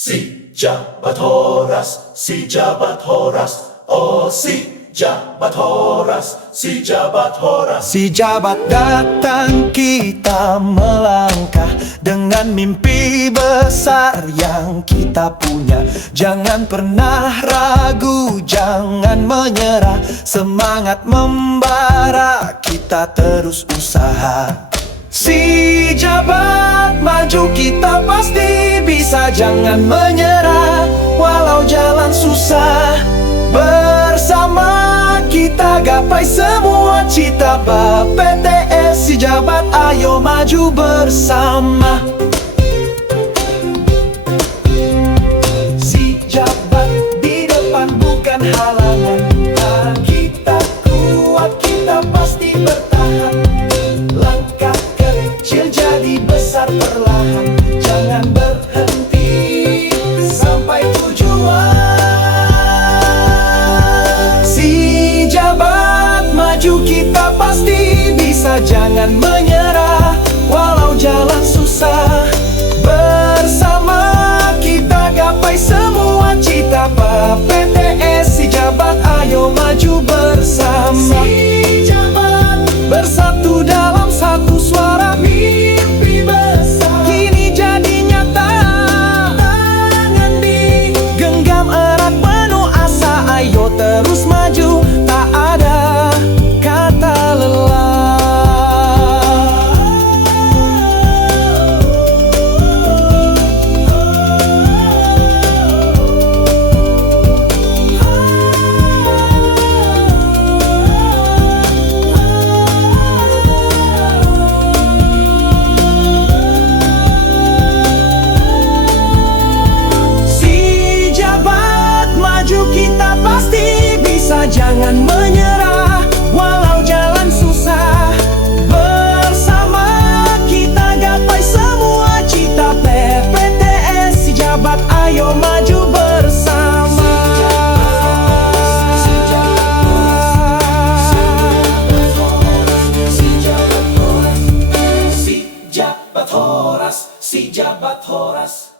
Si jabat horas, si jabat horas, oh si jabat horas, si jabat horas. Si jabat datang kita melangkah dengan mimpi besar yang kita punya. Jangan pernah ragu, jangan menyerah, semangat membara, kita terus usaha. Si jabat maju kita pasti bisa, jangan menyerah walau jalan susah. Bersama kita gapai semua cita BPTS. Si jabat ayo maju bersama. Si jabat di depan bukan halangan, kita kuat, kita pasti bertahan. Langkah kecil jadi besar perlahan, jangan berhenti sampai tujuan. Si jabat maju kita pasti bisa, jangan menyerah walau jalan susah. Bersama kita gapai semua cita BPTS. Si jabat ayo maju bersama. Si jabat bersatu dalam satu suara, mimpi besar kini jadi nyata. Tangan digenggam erat penuh asa, ayo terus maju, tak ada kata lelah. Jangan menyerah walau jalan susah. Bersama kita gapai semua cita BPTS. Si jabat ayo maju bersama. Si jabat horas, si jabat horas.